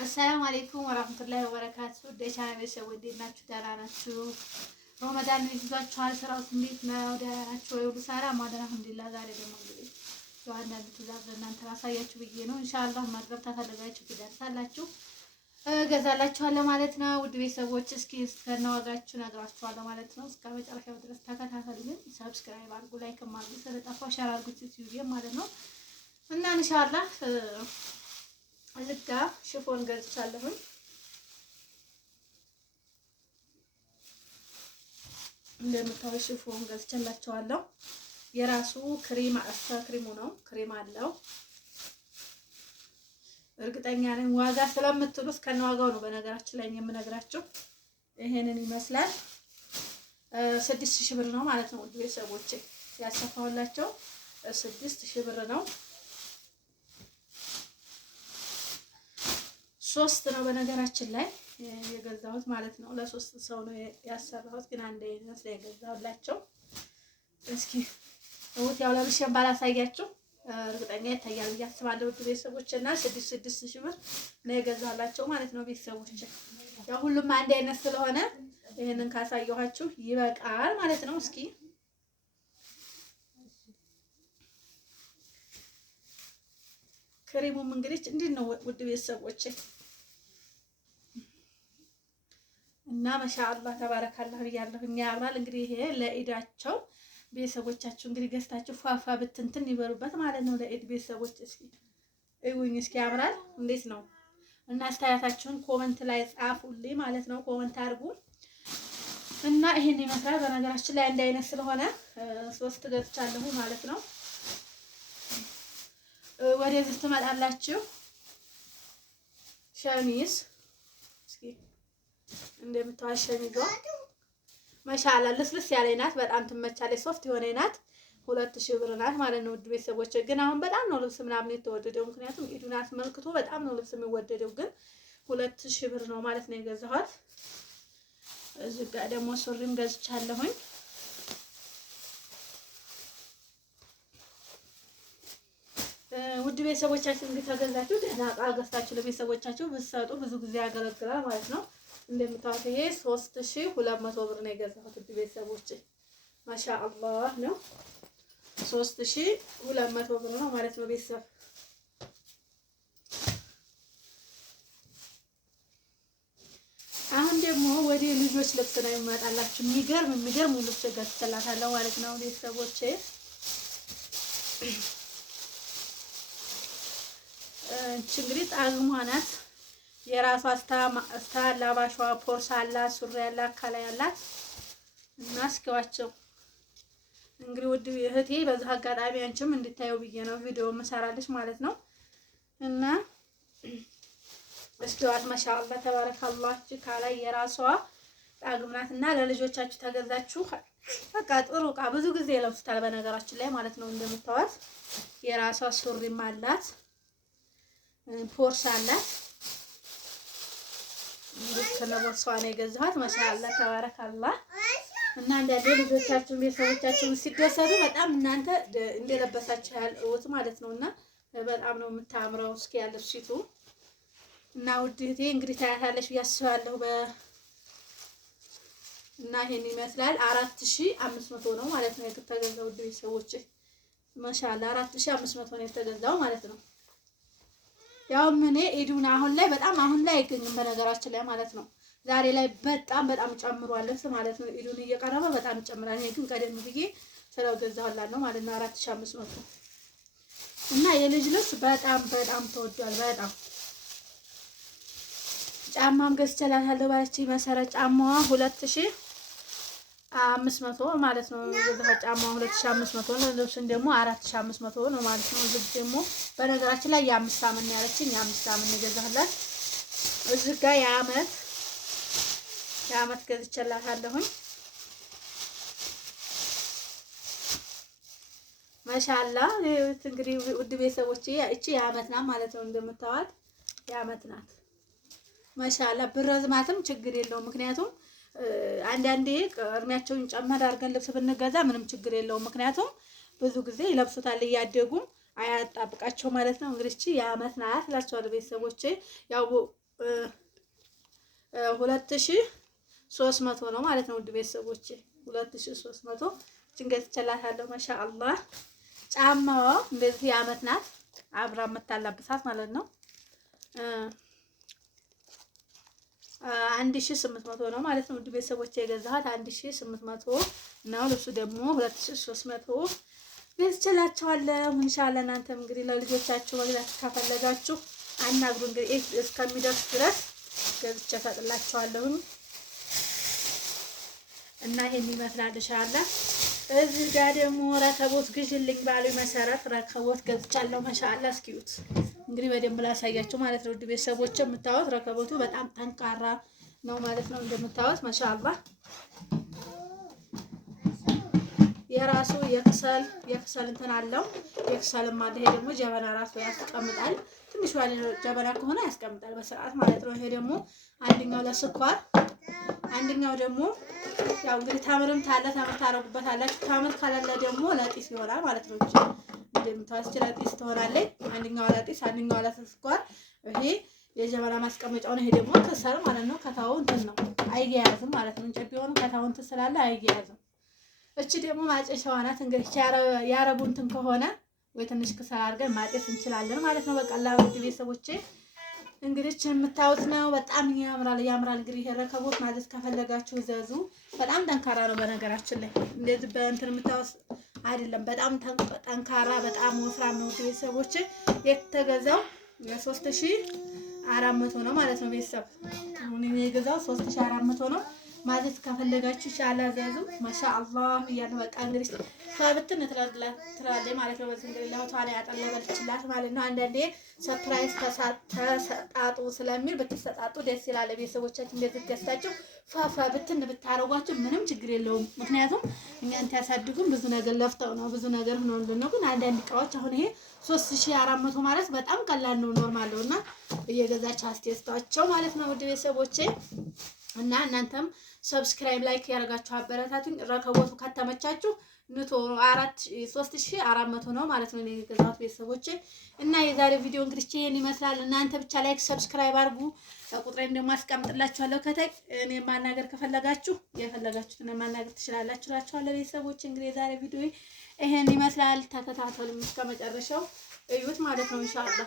አሰላሙ አለይኩም ወራህመቱላሂ ወበረካቱ። ደህና ቤተሰቦች እንዴት ናችሁ? ደህና ናችሁ? ረመዳን ይዟችኋል? ስራው እንዴት ነው? ደህና ናችሁ ወይ? ሁሉ ሰላም አለ አልሐምዱሊላህ። ዛሬ ደግሞ እንግዲህ አንዳንድ ትእዛዝ ለእናንተ ላሳያችሁ ብዬ ነው። ኢንሻአላህ ማድረግ ተፈልጋችሁ ትደርሳላችሁ እገዛላችኋለሁ ማለት ነው። ውድ ቤተሰቦች እስኪ እስከነዋጋችሁ ነግራችኋለሁ ማለት ነው። እስከ መጨረሻው ድረስ ተከታተሉኝ። ሰብስክራይብ አድርጉ፣ ላይክ አድርጉ፣ ስለጠፋ ሸር አድርጉት ዩቲዩብ ማለት ነው። እና ኢንሻአላህ እዚህ ጋ ሽፎን ገዝቻለሁኝ። እንደምታዩት ሽፎን ገዝቻላችኋለሁ። የራሱ ክሬም ክሬሙ ነው፣ ክሬም አለው። እርግጠኛ ነኝ ዋጋ ስለምትሉት ከነዋጋው ነው በነገራችን ላይ የምነግራችሁ። ይሄንን ይመስላል 6000 ብር ነው ማለት ነው። ውድ ቤተሰቦቼ ያሰፋውላቸው 6000 ብር ነው። 3 ነው በነገራችን ላይ የገዛሁት ማለት ነው። ለ3 ሰው ነው ያሰራሁት፣ ግን አንድ አይነት ላይ የገዛሁላቸው። እስኪ እውት ያው ለብሼም ባላሳያችሁ እርግጠኛ ይታያል ብዬ አስባለሁ። ውድ ቤተሰቦች እና 6000 ብር ነው የገዛሁላቸው ማለት ነው። ቤተሰቦች ያው ሁሉም አንድ አይነት ስለሆነ ይሄንን ካሳየኋችሁ ይበቃል ማለት ነው። እስኪ ክሬሙም እንግዲህ እንዴት ነው ውድ ቤተሰቦች እና ማሻአላህ ተባረካላህ ብያለሁ። ያምራል እንግዲህ ይሄ ለኢዳቸው ቤተሰቦቻችሁ እንግዲህ ገዝታችሁ ፏፏ ብትንትን ይበሉበት ማለት ነው። ለኢድ ቤተሰቦች እስኪ እዩኝ፣ እስኪ ያምራል እንዴት ነው? እና አስተያየታችሁን ኮመንት ላይ ጻፉልኝ ማለት ነው። ኮመንት አድርጉ እና ይሄን ይመስላል። በነገራችን ላይ አንድ አይነት ስለሆነ 3 ገዝቻለሁ ማለት ነው። ወደዚህ ትመጣላችሁ። ሸሚዝ እስኪ እንደምታዋሽ ሸሚዟ ማሻአላ ልስልስ ያለ ናት። በጣም ትመቻለች። ሶፍት የሆነ ናት። 2000 ብር ናት ማለት ነው። ውድ ቤተሰቦች ግን አሁን በጣም ነው ልብስ ምናምን የተወደደው፣ ምክንያቱም ኢዱን አስመልክቶ በጣም ነው ልብስ የሚወደደው። ግን 2000 ብር ነው ማለት ነው የገዛኋት። እዚህ ጋር ደግሞ ሱሪም ገዝቻለሁኝ። ውድ ቤተሰቦቻችን እንግዲህ ተገዛችሁ ደህና ዕቃ ገዝታችሁ ለቤተሰቦቻችሁ ብትሰጡ ብዙ ጊዜ ያገለግላል ማለት ነው። እንደምታውቁት ይሄ 3200 ብር ነው የገዛሁት። ውድ ቤተሰቦች ማሻአላህ ነው። 3200 ብር ነው ማለት ነው ቤተሰብ። አሁን ደግሞ ወደ ልጆች ልብስ ነው የሚመጣላችሁ። የሚገርም ልብስ ገዝቼላታለሁ ማለት ነው ቤተሰቦቼ። እንግዲህ ጣግሟ ናት። የራሷ ላባሿ ፖርሳ አላት፣ ሱሪ ያላት፣ ከላይ ያላት እና እስኪዋቸው እንግዲህ ውድ እህቴ በዛ አጋጣሚ አንቺም እንድታየው ብዬ ነው ቪዲዮ መሰራለች ማለት ነው። እና እስኪዋት ማሻአላህ ተባረካላህ። ከላይ የራሷ ጣግም ናት እና ለልጆቻችሁ ተገዛችሁ በቃ ጥሩ ዕቃ ብዙ ጊዜ ይለብሱታል በነገራችን ላይ ማለት ነው። እንደምታዋት የራሷ ሱሪም አላት፣ ፖርሳ አላት። ከነቦርሳዋ ነው የገዛኋት። ማሻአላህ ተባረካላህ። እና አንዳንዴ ልጆቻችሁን ቤተሰቦቻችሁን ሲደሰቱ በጣም እናንተ እንደለበሳችሁ ያልውት ማለት ነው። እና በጣም ነው የምታምረው። እስኪ ያለብሲቱ እና ውድ እህቴ እንግዲህ ታያታለሽ ብዬ አስባለሁ። እና ይሄን ይመስላል 4500 ነው ማለት ነው የተገዛው። ውድ ቤተሰቦች ማሻአላህ 4500 ነው የተገዛው ማለት ነው። ያው ምን ኢዱን አሁን ላይ አይገኝም በነገራችን ላይ ማለት ነው። ዛሬ ላይ በጣም ጨምሯል ልብስ ማለት ነው። ኢዱን እየቀረበ በጣም ጨምሯል። እኔ ግን ቀደም ብዬ ስለገዛሁላት ነው ማለት ነው 4500 እና የልጅ ልብስ በጣም ተወዷል። በጣም ጫማም ገዝቼላታለሁ ባለችኝ መሰረት ጫማዋ 2500 ማለት ነው። የገዛሁት ጫማ 2500 ነው። ልብሱን ደግሞ 4500 ነው ማለት ነው። ልብስ ደግሞ በነገራችን ላይ የ5 አመት ነው ያለችኝ። የ5 አመት ነው የገዛሁላት። እዚህ ጋር የአመት ገዝቼላታለሁኝ። ማሻአላህ እንግዲህ ውድ ቤተሰቦቼ እቺ የአመት ናት ማለት ነው። እንደምታዋት የአመት ናት። ማሻአላህ ብረዝማትም ችግር የለውም ምክንያቱም አንዳንዴ እድሜያቸውን ጨመር አድርገን ልብስ ብንገዛ ምንም ችግር የለውም። ምክንያቱም ብዙ ጊዜ ይለብሱታል እያደጉ አያጣብቃቸው ማለት ነው። እንግዲህ እቺ የአመት ናት እላቸዋለሁ ቤተሰቦቼ። ያው 2300 ነው ማለት ነው ውድ ቤተሰቦቼ 2300 ጭንገት ቸላታለሁ። ማሻአላህ ጫማዋ እንደዚህ የዓመት ናት አብራ የምታላብሳት ማለት ነው። 1800 ነው ማለት ነው ውድ ቤተሰቦቼ የገዛኋት 1800 ነው። ልብሱ ደግሞ 2300 ገዝቼላችኋለሁ። ኢንሻአላህ እናንተም እንግዲህ ለልጆቻችሁ መግዛት ከፈለጋችሁ አናግሩ። እንግዲህ እስከሚደርስ ድረስ ገዝቼ እሰጥላችኋለሁ እና ይሄን ይመስላል ኢንሻአላህ። እዚህ ጋር ደግሞ ረከቦት ግዢልኝ ባሉኝ መሰረት ረከቦት ገዝቻለሁ። ማሻአላህ እስኪዩት እንግዲህ በደንብ ላሳያችሁ ማለት ነው ውድ ቤተሰቦቼ። የምታዩት ረከቦቱ በጣም ጠንካራ ነው ማለት ነው እንደምታዩት ማሻአላህ። የራሱ የክሰል እንትን አለው የክሰልም አለ። ይሄ ደግሞ ጀበና ራሱ ያስቀምጣል። ትንሽ ጀበና ከሆነ ያስቀምጣል በስርዓት ማለት ነው። ይሄ ደግሞ አንደኛው ለስኳር አንደኛው ደግሞ ያው እንግዲህ ታምርም ታለ ታምር ታረጉበታላችሁ። ታምር ካላለ ደግሞ ለጢስ ይሆናል ማለት ነው። እንደምታስች ለጢስ ትሆናለች። አንደኛው ለጢስ አንደኛው ለስኳር። ይሄ የጀበና ማስቀመጫው ነው። ይሄ ደግሞ ከሰል ማለት ነው። ከታው እንትን ነው አይያያዝም ማለት ነው። እንጨት ቢሆን ከታው እንትን ስላለ አይያያዝም። እቺ ደግሞ ማጨሻዋ ናት። እንግዲህ ያረቡ እንትን ከሆነ ወይ ትንሽ ክሰል አድርገን ማጨስ እንችላለን ማለት ነው። በቃ ለውድ ቤተሰቦቼ እንግዲህ የምታዩት ነው። በጣም ያምራል። እንግዲህ ረከቦት ማለት ከፈለጋችሁ ዘዙ። በጣም ጠንካራ ነው በነገራችን ላይ እንደዚህ በእንትን የምታዩት አይደለም። በጣም ጠንካራ በጣም ወፍራም ነው ቤተሰቦቼ። የተገዛው 3400 ነው ማለት ነው ቤተሰብ። አሁን እኔ የገዛው 3400 ነው። ማለት ከፈለጋችሁ ሻላ ዘዙ። ማሻአላህ እያለ በቃ እንግዲህ ፈብትን ትላለች ማለት ነው። በዚህ እንግዲህ ለወቷ ላይ ያጠለበችላት ማለት ነው። አንዳንዴ ሰርፕራይዝ ተሰጣጡ ስለሚል ብትሰጣጡ ደስ ይላል። ቤተሰቦቻችን እንደዚህ ገዝታችሁ ፋፋ ብትን ብታረጓችሁ ምንም ችግር የለውም። ምክንያቱም እኛን ያሳድጉን ብዙ ነገር ለፍተው ነው ብዙ ነገር ሆኖልን ነው። ግን አንዳንድ እቃዎች አሁን ይሄ 3400 ማለት በጣም ቀላል ነው ኖርማል ነውና እየገዛችሁ አስቴስቷቸው ማለት ነው ውድ ቤተሰቦቼ። እና እናንተም ሰብስክራይብ ላይክ ያደርጋችሁ አበረታቱኝ። ረከቦቱ ከተመቻችሁ ንቶ 3400 ነው ማለት ነው የገዛሁት ቤተሰቦቼ። እና የዛሬ ቪዲዮ እንግዲህ ይሄን ይመስላል። እናንተ ብቻ ላይክ ሰብስክራይብ አድርጉ። ቁጥሬን ደግሞ አስቀምጥላችኋለሁ ከታይ እኔ ማናገር ከፈለጋችሁ የፈለጋችሁትን ማናገር ትችላላችሁ እላችኋለሁ ቤተሰቦቼ። እንግዲህ የዛሬ ቪዲዮ ይሄን ይመስላል። ተከታተሉኝ እስከ መጨረሻው እዩት ማለት ነው ኢንሻአላህ።